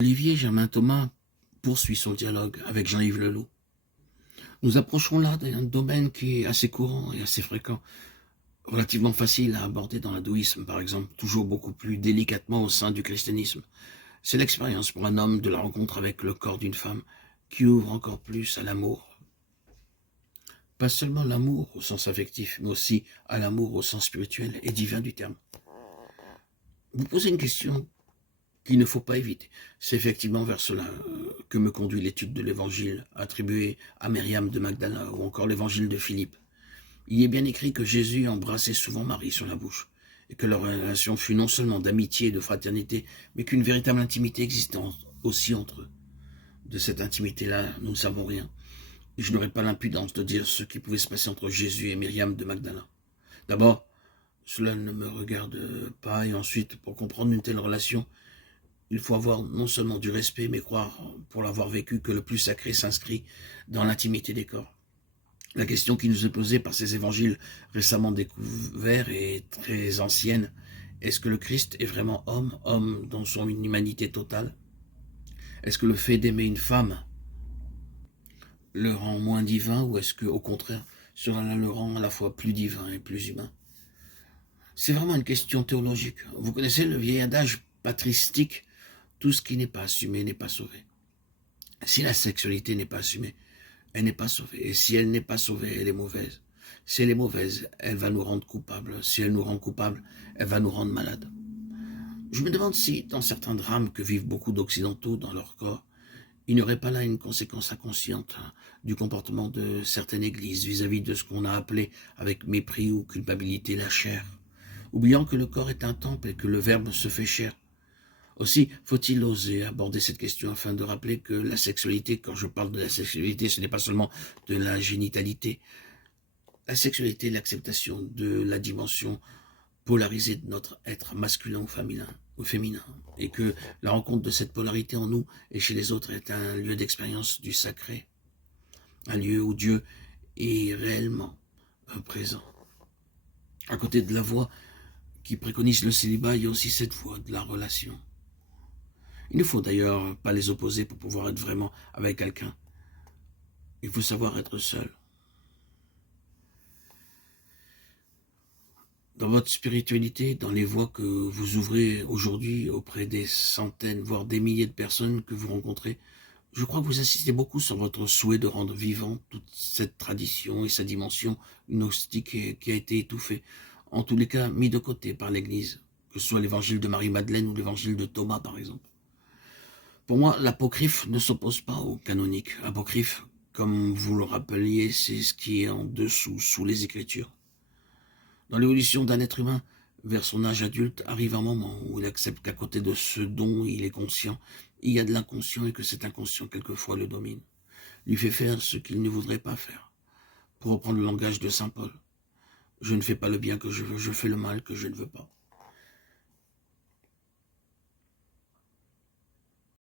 Olivier Germain-Thomas poursuit son dialogue avec Jean-Yves Leloup. Nous approchons là d'un domaine qui est assez courant et assez fréquent, relativement facile à aborder dans l'hindouisme par exemple, toujours beaucoup plus délicatement au sein du christianisme. C'est l'expérience pour un homme de la rencontre avec le corps d'une femme qui ouvre encore plus à l'amour. Pas seulement l'amour au sens affectif, mais aussi à l'amour au sens spirituel et divin du terme. Vous posez une question qu'il ne faut pas éviter. C'est effectivement vers cela que me conduit l'étude de l'évangile attribué à Myriam de Magdala ou encore l'évangile de Philippe. Il y est bien écrit que Jésus embrassait souvent Marie sur la bouche et que leur relation fut non seulement d'amitié et de fraternité, mais qu'une véritable intimité existait aussi entre eux. De cette intimité-là, nous ne savons rien. Et je n'aurais pas l'impudence de dire ce qui pouvait se passer entre Jésus et Myriam de Magdala. D'abord, cela ne me regarde pas, et ensuite, pour comprendre une telle relation, il faut avoir non seulement du respect, mais croire, pour l'avoir vécu, que le plus sacré s'inscrit dans l'intimité des corps. La question qui nous est posée par ces évangiles récemment découverts est très ancienne. Est-ce que le Christ est vraiment homme, homme dans son humanité totale? Est-ce que le fait d'aimer une femme le rend moins divin, ou est-ce que, au contraire, cela le rend à la fois plus divin et plus humain? C'est vraiment une question théologique. Vous connaissez le vieil adage patristique: tout ce qui n'est pas assumé n'est pas sauvé. Si la sexualité n'est pas assumée, elle n'est pas sauvée. Et si elle n'est pas sauvée, elle est mauvaise. Si elle est mauvaise, elle va nous rendre coupables. Si elle nous rend coupables, elle va nous rendre malades. Je me demande si, dans certains drames que vivent beaucoup d'Occidentaux dans leur corps, il n'y aurait pas là une conséquence inconsciente du comportement de certaines églises vis-à-vis de ce qu'on a appelé avec mépris ou culpabilité la chair, oubliant que le corps est un temple et que le Verbe se fait chair. Aussi, faut-il oser aborder cette question afin de rappeler que la sexualité, quand je parle de la sexualité, ce n'est pas seulement de la génitalité. La sexualité est l'acceptation de la dimension polarisée de notre être masculin ou féminin, et que la rencontre de cette polarité en nous et chez les autres est un lieu d'expérience du sacré, un lieu où Dieu est réellement présent. À côté de la voie qui préconise le célibat, il y a aussi cette voie de la relation. Il ne faut d'ailleurs pas les opposer pour pouvoir être vraiment avec quelqu'un. Il faut savoir être seul. Dans votre spiritualité, dans les voies que vous ouvrez aujourd'hui auprès des centaines, voire des milliers de personnes que vous rencontrez, je crois que vous insistez beaucoup sur votre souhait de rendre vivant toute cette tradition et sa dimension gnostique qui a été étouffée, en tous les cas mis de côté par l'Église, que ce soit l'évangile de Marie-Madeleine ou l'évangile de Thomas par exemple. Pour moi, l'apocryphe ne s'oppose pas au canonique. Apocryphe, comme vous le rappeliez, c'est ce qui est en dessous, sous les Écritures. Dans l'évolution d'un être humain vers son âge adulte, arrive un moment où il accepte qu'à côté de ce dont il est conscient, il y a de l'inconscient et que cet inconscient, quelquefois, le domine, lui fait faire ce qu'il ne voudrait pas faire. Pour reprendre le langage de saint Paul, je ne fais pas le bien que je veux, je fais le mal que je ne veux pas.